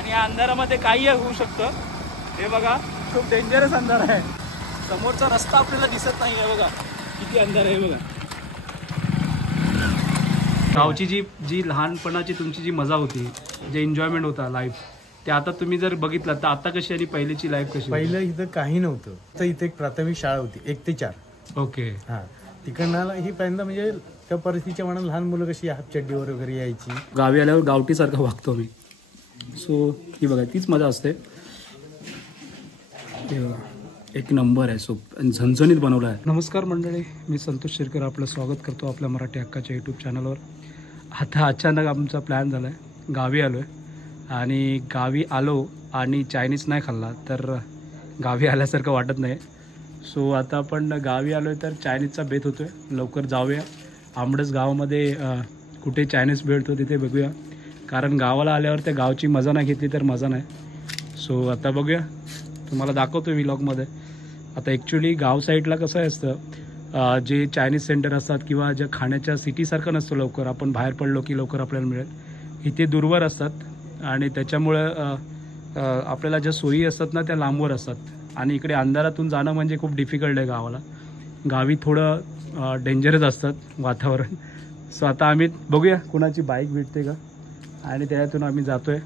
आणि या अंधारामध्ये काही होऊ शकतं. हे बघा खूप डेंजरस अंधार आहे. समोरचा रस्ता आपल्याला दिसत नाही आहे. बघा किती अंधार आहे. बघा गावची जी लहानपणाची तुमची जी मजा होती, जे एन्जॉयमेंट होता लाईफ, ते आता तुम्ही जर बघितलं तर आता कशी आणि पहिलीची लाईफ कशी? पहिलं इथं काही नव्हतं. तर इथे एक प्राथमिक शाळा होती 1 ते 4. ओके. हा तिकडनं ही पहिल्यांदा म्हणजे त्या परिस्थितीच्या मनात लहान मुलं कशी हाफ चड्डीवर वगैरे यायची. गावी आल्यावर गावठीसारखं वागतो मी. सो ही बघा तीच मजा असते. एक नंबर आहे. सो झणझणीत बनवला आहे. नमस्कार मंडळी, मी संतोष शिरकर आपलं स्वागत करतो आपल्या मराठी हक्काच्या यूट्यूब चॅनलवर. आता अचानक आमचा प्लॅन झाला आहे, गावी आलो आहे आणि गावी आलो आणि चायनीज नाही खाल्ला तर गावी आल्यासारखं वाटत नाही. सो आता आपण गावी आलो आहे तर चायनीजचा बेत होतो आहे. लवकर जाऊया. आंबडस गावामध्ये कुठे चायनीज भेटतो तिथे बघूया, कारण गावाला आल्यावर त्या गावची मजा नाही घेतली तर मजा नाही. सो आता बघूया, तुम्हाला दाखवतो व्लॉगमध्ये. आता ॲक्च्युली गाव साईडला कसं असतं, जे चायनीज सेंटर असतात किंवा ज्या खाण्याच्या सिटीसारखं नसतं लवकर आपण बाहेर पडलो की लवकर आपल्याला मिळेल. इथे दूरवर असतात आणि त्याच्यामुळं आपल्याला ज्या सोयी असतात ना त्या लांबवर असतात आणि इकडे अंधारातून जाणं म्हणजे खूप डिफिकल्ट आहे गावाला. गावी थोडं डेंजरस असतात वातावरण. सो आता आम्ही बघूया कुणाची बाईक भेटते का आणि त्यातून आम्ही जातो आहे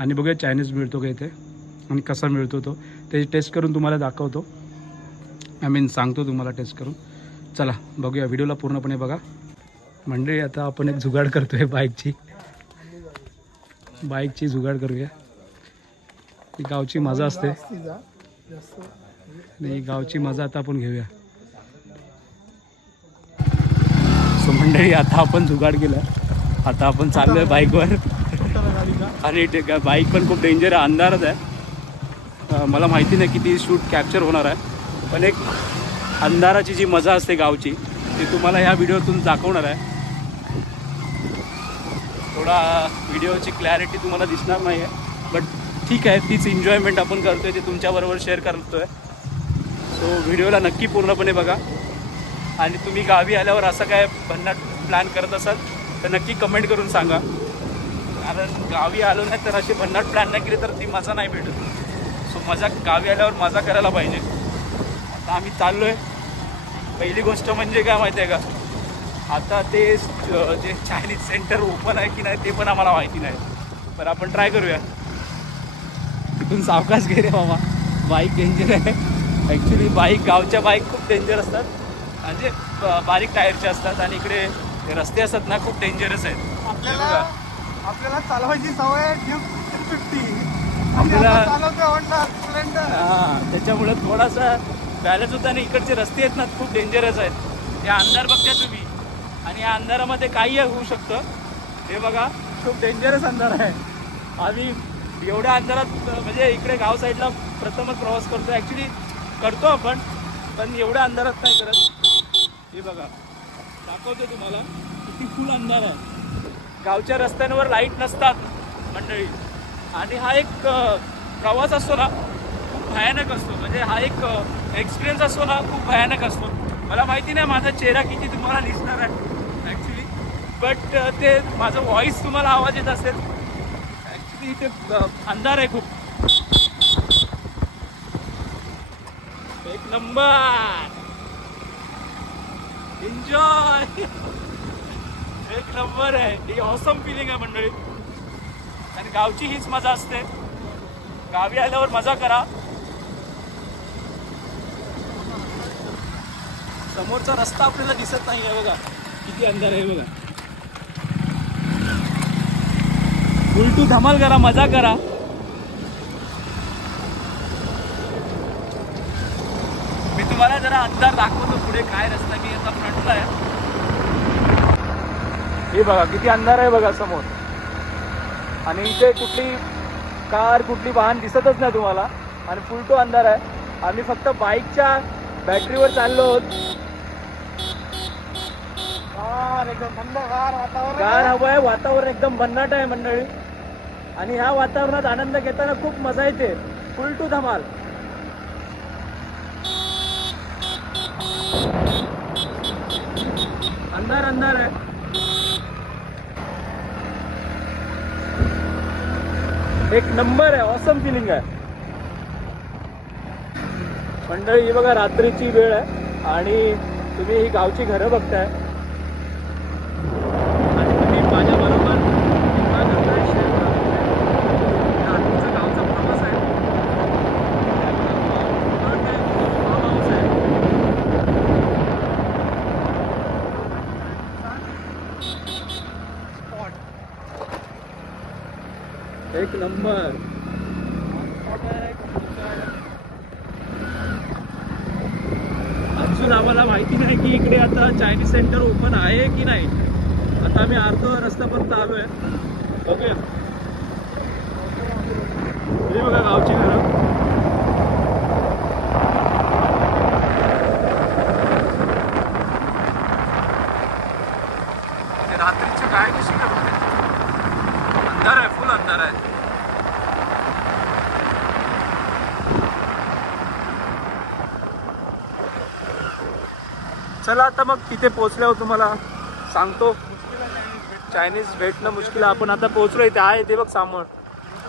आणि बघूया चायनीज मिळतो का इथे आणि कसा मिळतो तो, त्याची टेस्ट करून तुम्हाला दाखवतो. सांगतो तुम्हाला टेस्ट करून. चला बघूया, व्हिडिओला पूर्णपणे बघा. म्हणजे आता आपण एक जुगाड करतोय बाईकची जुगाड करूया. ही गावची मजा असते आणि ही गावची मजा आता आपण घेऊया. सो मंडळी आता आपण जुगाड केलं. आता आपण चाललोय बाईकवर आणि बाईक पण खूप डेंजर आहे, अंधारच आहे. मला माहिती नाही किती शूट कॅप्चर होणार आहे, पण एक अंधाराची जी मजा असते गावची ती तुम्हाला ह्या व्हिडिओतून दाखवणार आहे. थोडा व्हिडिओची क्लॅरिटी तुम्हाला दिसणार नाही आहे, बट ठीक आहे, तीच एन्जॉयमेंट आपण करतोय ते तुमच्याबरोबर शेअर करतोय. सो व्हिडिओला नक्की पूर्णपणे बघा आणि तुम्ही गावी आल्यावर असं काय भन्नाट प्लॅन करत असाल तर नक्की कमेंट करून सांगा, कारण गावी आलो नाही तर असे भन्नाट प्लॅन नाही केले तर ती मजा नाही भेटत. सो मजा गावी आल्यावर मजा करायला पाहिजे. आता आम्ही चाललो आहे. पहिली गोष्ट म्हणजे काय माहिती आहे का, आता ते जे चायनीज सेंटर ओपन आहे की नाही ते पण आम्हाला माहिती नाही, पण आपण ट्राय करूया. तिथून सावकाश घे रे बाबा, बाईक डेंजर आहे. ॲक्च्युली गावच्या बाईक खूप डेंजर असतात, म्हणजे बारीक टायरचे असतात आणि इकडे रस्ते असतात ना खूप डेंजरस आहेत. आपल्याला चालवायची सवय त्याच्यामुळे थोडासा बॅलन्स होता आणि इकडचे रस्ते आहेत ना खूप डेंजरस आहेत. हे अंधार बघताय तुम्ही आणि या अंधारामध्ये काही होऊ शकतं. हे बघा खूप डेंजरस अंधार आहे. आम्ही एवढ्या अंधारात म्हणजे इकडे गाव साईडला प्रथमच प्रवास करतो. ॲक्च्युली करतो आपण, पण एवढ्या अंधारात नाही करत. हे बघा दाखवतो तुम्हाला किती फुल अंधार आहे. गावच्या रस्त्यांवर लाईट नसतात मंडळी आणि हा एक प्रवास असतो ना खूप भयानक असतो. म्हणजे हा एक एक्सपिरियन्स असतो ना खूप भयानक असतो. मला माहिती नाही माझा चेहरा किती तुम्हाला दिसणार आहे ॲक्च्युली, बट ते माझं व्हॉईस तुम्हाला आवाज येत असेल. ॲक्च्युली इथे अंधार आहे खूप. एक नंबर एन्जॉय, एक नंबर आहे. ही ऑसम फिलिंग आहे मंडळी आणि गावची हीच मजा असते. गावी आल्यावर मजा करा. समोरचा रस्ता आपल्याला दिसत नाही आहे. बघा किती अंधार आहे. बघा उलटू धमाल करा, मजा करा. मी तुम्हाला जरा अंधार दाखवतो पुढे काय रस्ता. मी आता फ्रंटला आहे. हे बघा किती अंधार आहे बघा समोर आणि इथे कुठली कार कुठली वाहन दिसतच नाही तुम्हाला आणि फुल टू अंधार आहे. आम्ही फक्त बाईकच्या बॅटरीवर चाललो आहोत. गार हवा आहे, वातावरण एकदम भन्नाट आहे मंडळी आणि ह्या वातावरणात आनंद घेताना खूप मजा येते. फुल टू धमाल. अंधार अंधार आहे. एक नंबर आहे, ऑसम फिलिंग आहे मंडळी. ही बघा रात्रीची वेळ आहे आणि तुम्ही ही गावची घरं बघताय आणि तुम्ही माझ्याबरोबर रात्रीचा गावचा प्रवास आहे. एक नंबर. अजून आम्हाला माहिती नाही की इकडे आता चायनीज सेंटर ओपन आहे की नाही. आता आम्ही अर्धा रस्त्यापर्यंत आलोय. ओके, हे बघा गावची घरं. रात्रीचे काय कशी करते, अंधार आहे, फुल अंधार आहे. चला आता मग तिथे पोहोचल्यावर तुम्हाला सांगतो. चायनीज भेटणं मुश्किल आहे. आपण आता पोहोचलो. इथे आहे ते बघ सामोर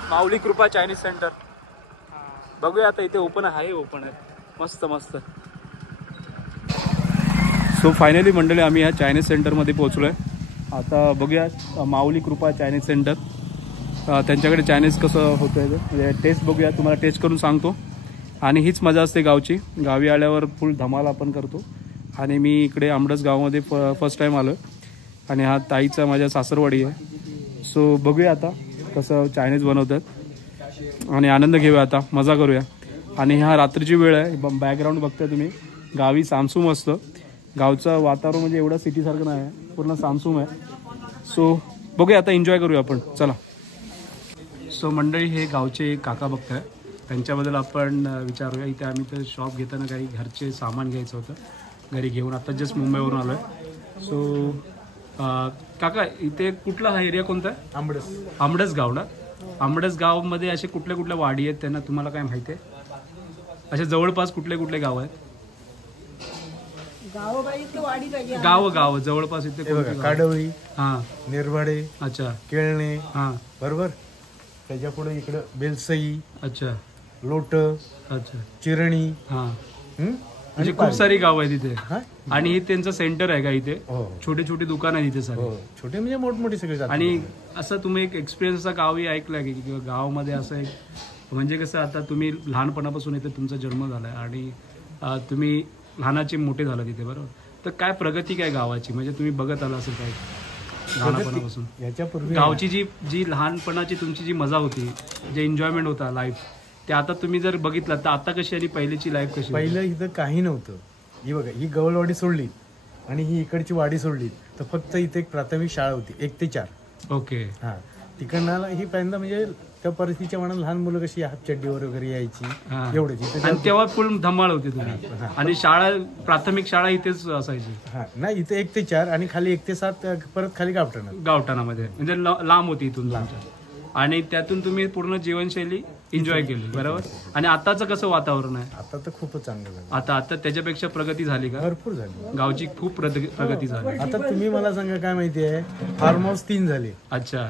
माऊली कृपा चायनीज सेंटर. बघूया आता इथे ओपन आहे. ओपन आहे, मस्त मस्त. सो फायनली मंडळी आम्ही ह्या चायनीज सेंटरमध्ये पोहोचलो आहे. आता बघूया माऊली कृपा चायनीज सेंटर. त्यांच्याकडे चायनीज कसं होतं आहे म्हणजे टेस्ट बघूया, तुम्हाला टेस्ट करून सांगतो. आणि हीच मजा असते गावची. गावी आल्यावर फुल धमाल आपण करतो. आणि मी इकडे आंबडस गावामध्ये फर्स्ट टाईम आलो आणि हा ताईचा माझ्या सासरवाडी आहे. सो बघूया आता कसं चायनीज बनवतात आणि आनंद घेऊया, आता मजा करूया. आणि ह्या रात्रीची वेळ आहे. बॅकग्राऊंड बघताय तुम्ही, गावी सामसूम असतं. गावचं वातावरण म्हणजे एवढं सिटीसारखं नाही आहे, पूर्ण सामसूम आहे. सो बघूया आता, एन्जॉय करूया आपण. चला. सो मंडळी हे गावचे काका बघताय, त्यांच्याबद्दल आपण विचारूया. इथे आम्ही तर शॉप घेताना काही घरचे सामान घ्यायचं होतं, घरी घेऊन आता जस्ट मुंबईवरून आलो आहे. सो काका इथे कुठला हा एरिया कोणता आहे? आंबडस. आंबडस गाव ना. आंबडस गावमध्ये असे कुठल्या कुठल्या वाडी आहेत त्यांना तुम्हाला काय माहिती आहे? असे जवळपास कुठले कुठले गाव आहेत? गाव जवळपास इथे काडवळी, हा, निर्भाडे, अच्छा, केळणे, हा बरोबर. त्याच्या पुढे इकडं बेलसई, अच्छा, लोट, अच्छा, चिरणी, हा. म्हणजे खूप सारी गाव आहेत तिथे. आणि हे त्यांचं सेंटर आहे का इथे? छोटे छोटे दुकान आहे तिथे सर. छोटे म्हणजे मोठमोठे सगळे. आणि असं तुम्ही एक एक्सपिरियन्स असा गावी ऐकला की गावामध्ये असं एक म्हणजे कसं, आता तुम्ही लहानपणापासून इथे तुमचा जन्म झालाय आणि तुम्ही लहानाचे मोठे झाला तिथे, बरोबर. तर काय प्रगती काय गावाची, म्हणजे तुम्ही बघत आला असेल काय लहानपणापासून? याच्यापूर्वी गावची जी लहानपणाची तुमची जी मजा होती, जे एन्जॉयमेंट होता लाईफ, ते आता तुम्ही जर बघितलं तर आता कशी आणि पहिलीची लाईफ कशी? पहिलं इथं काही नव्हतं. ही बघा, ही गवळवाडी सोडली आणि ही इकडची वाडी सोडली तर फक्त इथे एक प्राथमिक शाळा होती 1 ते 4. ओके. हा, तिकडनं ही पहिल्यांदा म्हणजे त्या परिस्थितीच्या मनात लहान मुलं कशी हाफचड्डीवर वगैरे यायची, एवढेच. आणि तेव्हा फुल धमाल होती तुम्ही. आणि शाळा, प्राथमिक शाळा इथेच असायची? हा, नाही, इथे 1 ते 4 आणि खाली 1 ते 7 परत खाली गावठाणामध्ये, म्हणजे लांब होती इथून लांब. आणि त्यातून तुम्ही पूर्ण जीवनशैली एन्जॉय केली, बरोबर. आणि आताचं कसं वातावरण आहे? आता तर खूपच चांगलं झालं. आता त्याच्यापेक्षा प्रगती झाली का? भरपूर झाली. गावची खूप प्रगती झाली. आता तुम्ही मला सांगा, काय माहिती आहे, फार्म हाऊस 3 झाले. अच्छा.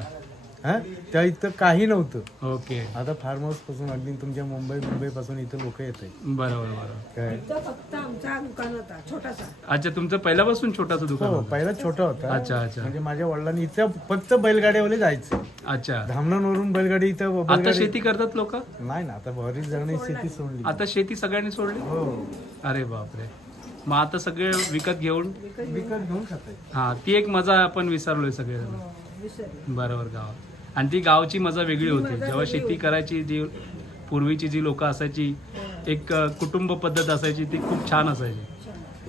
हा, त्या इथं काही नव्हतं. ओके. आता फार्म हाऊस पासून अगदी तुमच्या मुंबई पासून इथं लोक येत आहेत. बरोबर. काय फक्त आमचा दुकान होता छोटासा. अच्छा, तुमचं पहिल्यापासून छोटासा दुकान? हो, पहिला छोटा होता. अच्छा अच्छा. म्हणजे माझ्या वडिलांनी इथं फक्त बैलगाड्यावाले जायचं. अच्छा. धामणावरून बैलगाडी इथं. आता शेती करतात लोक? नाही ना, आता बरीच जणांनी शेती सोडली. आता शेती सगळ्यांनी सोडली? हो. अरे बापरे. मग आता सगळे विकत घेऊन खातात. हा, ती एक मजा आपण विसरलोय सगळे. बरोबर. गावात आणि ती गावची मजा वेगळी होती. जेव्हा शेती करायची, जी पूर्वीची जी लोक असायची, एक कुटुंब पद्धत असायची, ती खूप छान असायची.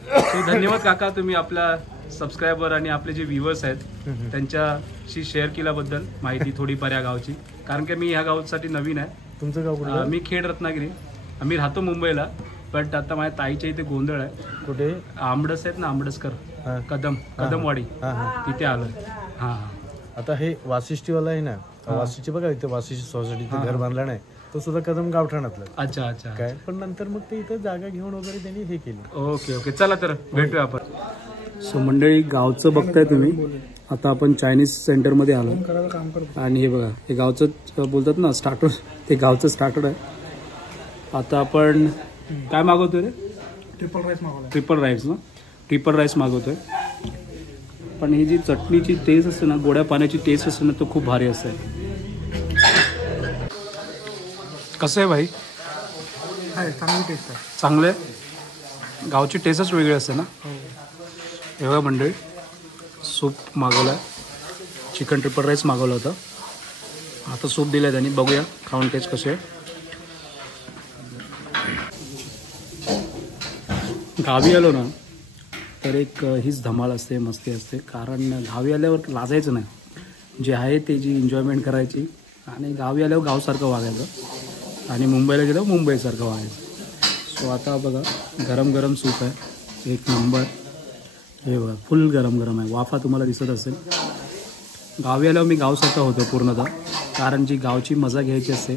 सो धन्यवाद काका, तुम्ही आपल्या सबस्क्रायबर आणि आपले जे व्ह्युअर्स आहेत त्यांच्याशी शेअर केल्याबद्दल माहिती थोडीफार या गावची. कारण की मी ह्या गावासाठी नवीन आहे. तुमचं गाव कुठे? मी खेड रत्नागिरी. आम्ही राहतो मुंबईला, बट आता माझ्या ताईच्या इथे गोंधळ आहे. कुठे? आंबडस आहेत ना, आंबडसकर, कदमवाडी, तिथे आलोय. हा. आता हे वाशिष्ठीवाला आहे ना, वाशिष्ठी बघा, इथे वाशिष्ठी सोसायटीचं घर बांधलं नाही, तो सुद्धा कदम गावठाणातला. अच्छा अच्छा. काय, पण नंतर मग ते इथं जागा घेऊन वगैरे त्यांनी हे केलं. Okay okay. चला तर भेटूया आपण. सो मंडळी, गावचं बघताय तुम्ही आता आपण चायनीज सेंटरमध्ये आलो करायला काम करतो. आणि हे बघा हे गावचं बोलतात ना स्टार्टर, ते गावचं स्टार्टर आहे. आता आपण काय मागवतोय रे? ट्रिपल राईस मागवला. ट्रिपल राईस ना, ट्रिपल राईस मागवतोय. पण ही जी चटणीची टेस्ट असते ना, गोड्या पाण्याची टेस्ट असते ना, तो खूप भारी असते. कसं आहे भाई? चांगली टेस्ट आहे. चांगलं आहे. गावची टेस्टच वेगळी असते ना. हे बघा मंडळी, सूप मागवला आहे, चिकन ट्रिपल राईस मागवलं होतं. आता सूप दिलं आहे त्यांनी, बघूया खाऊन टेस्ट कशी आहे. गावी आलो ना तर एक हीच धमाल असते, मस्ती असते. कारण गावी आल्यावर लाजायचं नाही, जे आहे ते जी एन्जॉयमेंट करायची. आणि गावी आल्यावर गावसारखं वागायचं आणि मुंबईला गेल्यावर मुंबईसारखं वागायचं. सो आता बघा गरम गरम सूप आहे, एक नंबर. हे बघा फुल गरम गरम आहे, वाफा तुम्हाला दिसत असेल. गावी आल्यावर मी गावसारखा होतो पूर्णतः, कारण जी गावची मजा घ्यायची असते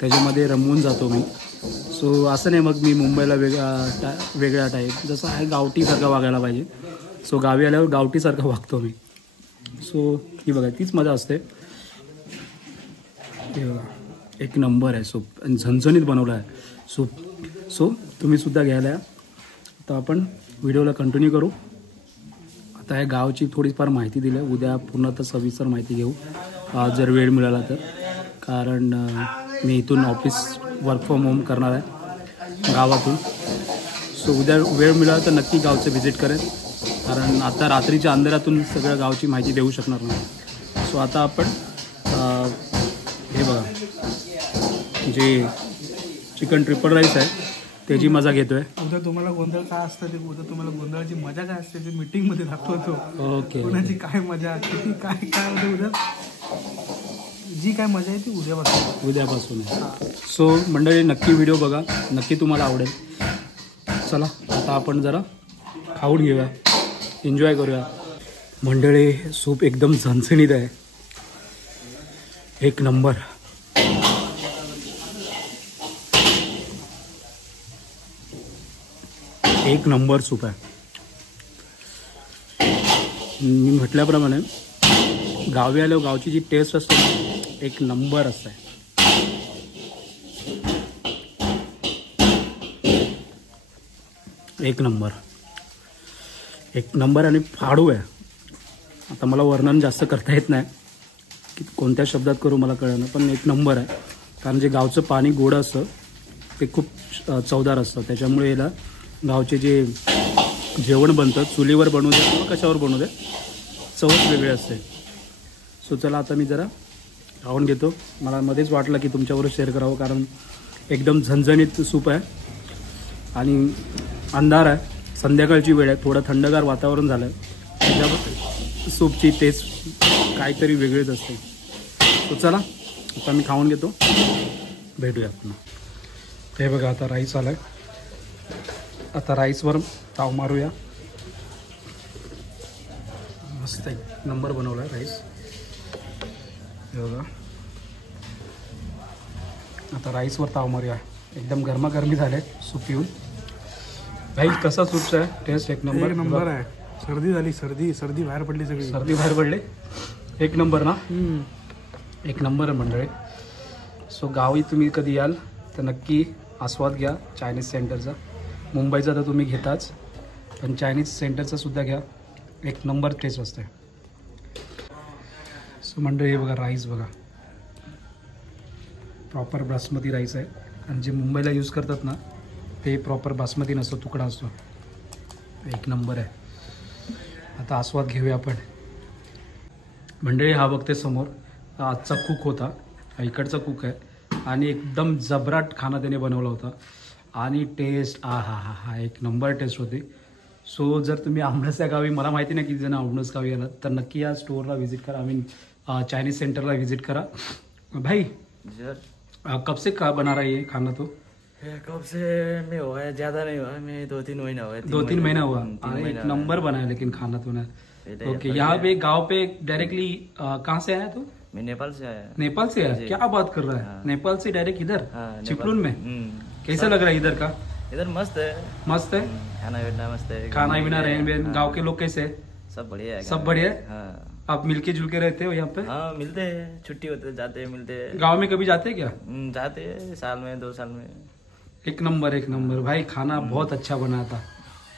त्याच्यामध्ये रमवून जातो मी. सो असं नाही मग मी मुंबईला वेगळा टाईप, जसं आहे गावठीसारखं वागायला पाहिजे. सो गावी आल्यावर गावठीसारखं वागतो मी. सो ही बघा तीच मजा असते. हे बघा एक नंबर आहे सूप आणि झणझणीत बनवलं आहे सूप. सो तुम्हीसुद्धा घ्यायला या. आता आपण व्हिडिओला कंटिन्यू करू. आता या गावची थोडीफार माहिती दिली आहे, उद्या पूर्णतः सविस्तर माहिती घेऊ जर वेळ मिळाला तर. कारण मी इथून ऑफिस वर्क फ्रॉम होम करणार आहे गावातून. सो उद्या वेळ मिळाला तर नक्की गावचं व्हिजिट करेन, कारण आता रात्रीच्या अंधारातून सगळ्या गावची माहिती देऊ शकणार नाही. सो आता आपण हे बघा जे चिकन ट्रिपल राईस आहे त्याची मजा घेतोय. उद्या तुम्हाला गोंधळ काय असतं ते, उद्या तुम्हाला गोंधळाची मजा काय असते ते मीटिंगमध्ये दाखवतो. ओके, कोणाची काय मजा, किती काय काय होतं उद्या, जी काय मजा आहे ती उद्यापासून आहे. सो मंडळी नक्की व्हिडिओ बघा, नक्की तुम्हाला आवडेल. चला आता आपण जरा खाऊन घेऊया, एन्जॉय करूया. मंडळी सूप एकदम झणझणीत आहे, एक नंबर. एक नंबर सूप आहे. मी म्हटल्याप्रमाणे गावी आल्यावर गावची जी टेस्ट असते एक नंबर असते. एक नंबर, एक नंबर. आणि फाडू आहे. आता मला वर्णन जास्त करता येत नाही की कोणत्या शब्दात करू मला कळलं, पण एक नंबर आहे. कारण जे गावचं पाणी गोड असतं ते खूप चवदार असतं, त्याच्यामुळे याला गावचे जे जेवण बनतं चुलीवर बनवू दे किंवा कशावर बनवू दे, चवच वेगळी असते. सो चला आता मी जरा खाऊन घेतो. मला मध्येच वाटलं की तुमच्याबरोबर शेअर करावं, कारण एकदम झणझणीत सूप आहे आणि अंधार आहे, संध्याकाळची वेळ आहे, थोडं थंडगार वातावरण झालं आहे, त्याच्यावर सूपची टेस्ट काहीतरी वेगळीच असते. सो चला आता मी खाऊन घेतो, भेटूया आपण. हे बघा आता राईस आला आहे, आता राईसवर ताव मारूया. मस्त एक नंबर बनवला आहे राईस. हे बघा आता राईसवर ताव मारूया. एकदम गरमागरमी झाले सूप पिऊन. भाई कसा सूपचा आहे टेस्ट? एक नंबर, एक नंबर आहे. सर्दी झाली, सर्दी बाहेर पडली, सगळी सर्दी बाहेर पडले. एक नंबर ना, एक नंबर आहे मंडळी. सो गावी तुम्ही कधी याल तर नक्की आस्वाद घ्या चायनीज सेंटरचा. मुंबईचा तर तुम्ही घेताच, पण चायनीज सेंटरचा सुद्धा घ्या, एक नंबर टेस्ट असते. सो मंडळी हे बघा राईस बघा, प्रॉपर बासमती राईस आहे. आणि जे मुंबईला यूज करतात ना ते प्रॉपर बासमती नसतो, तुकडा असतो. एक नंबर आहे. आता आस्वाद घेऊया आपण. मंडळी हा बघते समोर आजचा कुक होता, इकडचा कुक आहे आणि एकदम जबराट खाना त्याने बनवला होता. आणि टेस्ट हा एक नंबर टेस्ट होती. सो जर तुम्ही आमरस या गावी, मला माहिती नाही किती जण आमरस गावी आलात, तर नक्की या स्टोरला व्हिजिट करा. चायनीज सेंटरला व्हिजिट करा. भाई कब से बना रहा है ये खाना? तो कब से मैं हुआ है, ज्यादा नहीं हुआ, मैं 2-3 महीना हुआ है. 2-3 महीना हुआ. एक नंबर बनाया लेकिन खाना तूने. ओके, यहाँ पे गांव पे डायरेक्टली कहाँ से आया तू? मैं नेपाल से आया. नेपाल से आया? क्या बात कर रहा है, नेपाल से डायरेक्ट इधर चिपलून में? कैसा लग रहा है इधर का? इधर मस्त है. मस्त है, खाना पीना मस्त है. खाना पीना रहन सहन, गाँव के लोग कैसे है? सब बढ़िया है. सब बढ़िया है. हाँ. आप मिलके जुलके रहते हो यहाँ पे? हाँ मिलते हैं, छुट्टी होते जाते हैं, मिलते हैं। गांव में कभी जाते हैं क्या? जाते हैं साल में 2 साल में। एक नंबर भाई, खाना बहुत अच्छा बना था.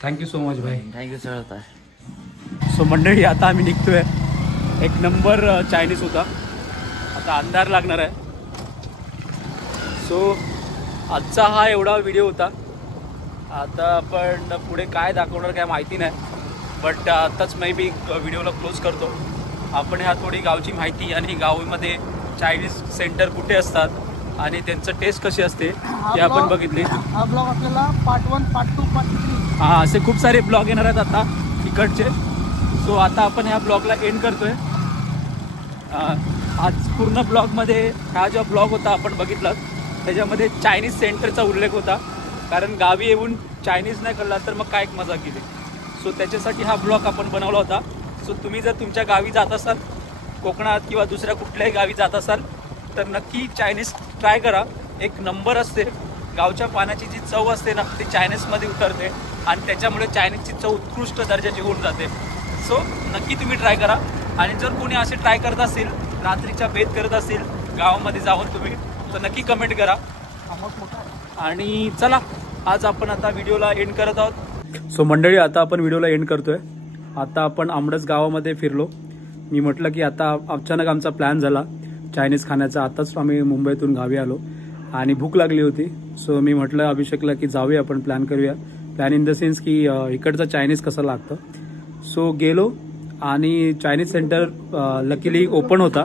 थँक्यू सो मच भाई. Thank you sir. होता है सो मंडळी आता आम्ही निघतोय. एक नंबर चायनीज होता. आता अंधार लागणार आहे. सो आजचा हा एवढा व्हिडिओ होता. आता आपण पुढे काय दाखवणार काय माहिती नाही, बट आताच मी व्हिडिओला क्लोज करतो. आपण ह्या थोडी गावची माहिती आणि गावामध्ये चायनीज सेंटर कुठे असतात आणि त्यांचं टेस्ट कशी असते ते आपण बघितले. हा ब्लॉग आपल्याला पार्ट 1, पार्ट 2, पार्ट 3 हां असे खूप सारे ब्लॉग येणार आहेत आता इकडचे. सो आता आपण ह्या ब्लॉगला एंड करतोय. आज पूर्ण ब्लॉगमध्ये हा जो ब्लॉग होता आपण बघितला त्याच्यामध्ये चायनीज सेंटरचा उल्लेख होता, कारण गावी येऊन चायनीज नाही खाल्ला तर मग काय एक मजा केली. सो त्याच्यासाठी हा ब्लॉग आपण बनवला होता. सो तुम्ही जर तुमच्या गावी जात असाल, कोकणात किंवा दुसऱ्या कुठल्याही गावी जात असाल तर नक्की चायनीज ट्राय करा. एक नंबर असते. गावच्या पाण्याची जी चव असते ना ती चायनीजमध्ये उतरते आणि त्याच्यामुळे चायनीजची चव उत्कृष्ट दर्जाची होऊन जाते. सो नक्की तुम्ही ट्राय करा. आणि जर कोणी असे ट्राय करत असेल, रात्रीच्या बेत करत असेल गावामध्ये जाऊन तुम्ही, तर नक्की कमेंट करा. आणि चला आज आपण आता व्हिडिओला एंड करत आहोत. सो मंडळी आता आपण व्हिडिओला एंड करतोय. आता आपण आमरस गावामध्ये फिरलो. मी म्हटलं की आता अचानक आमचा प्लॅन झाला चायनीज खाण्याचा. आताच आम्ही मुंबईतून गावी आलो आणि भूक लागली होती. सो मी म्हटलं अभिषेकला की जाऊया आपण प्लॅन करूया. प्लॅन इन द सेन्स की इकडचं चायनीज कसं लागतं. सो गेलो आणि चायनीज सेंटर लकीली ओपन होता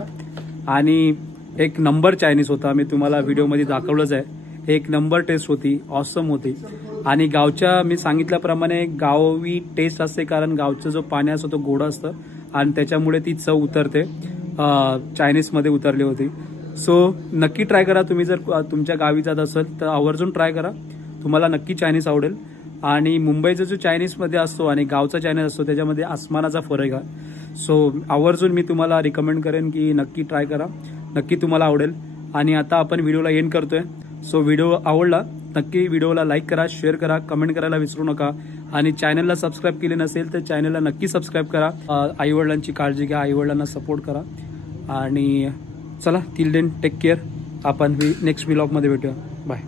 आणि एक नंबर चायनीज होता. मी तुम्हाला व्हिडिओमध्ये दाखवलंच आहे. एक नंबर टेस्ट होती, ऑसम होती. आणि गावच्या मी सांगितल्याप्रमाणे गावी टेस्ट असते, कारण गावचा जो पाणी असतो तो गोड असतं आणि त्याच्यामुळे ती चव उतरते. चायनीजमध्ये उतरली होती. सो नक्की ट्राय करा. तुम्ही जर तुमच्या गावी जात असाल तर आवर्जून ट्राय करा. तुम्हाला नक्की चायनीज आवडेल. आणि मुंबईचा जो चायनीजमध्ये असतो आणि गावचा चायनीज असतो त्याच्यामध्ये आसमानाचा फरक आहे. सो आवर्जून मी तुम्हाला रिकमेंड करेन की नक्की ट्राय करा. नक्की तुम्हाला आवडेल. आणि आता आपण व्हिडिओला एंड करतोय. सो व्हिडिओ आवडला नक्की व्हिडिओला लाईक करा, शेअर करा, कमेंट करायला विसरू नका. आणि चॅनलला सबस्क्राईब केले नसेल तर चॅनलला नक्की सबस्क्राईब करा. आईवडिलांची काळजी घ्या, आईवडिलांना सपोर्ट करा. आणि चला टिल देन टेक केअर. आपण नेक्स्ट व्लॉगमध्ये भेटूया. बाय.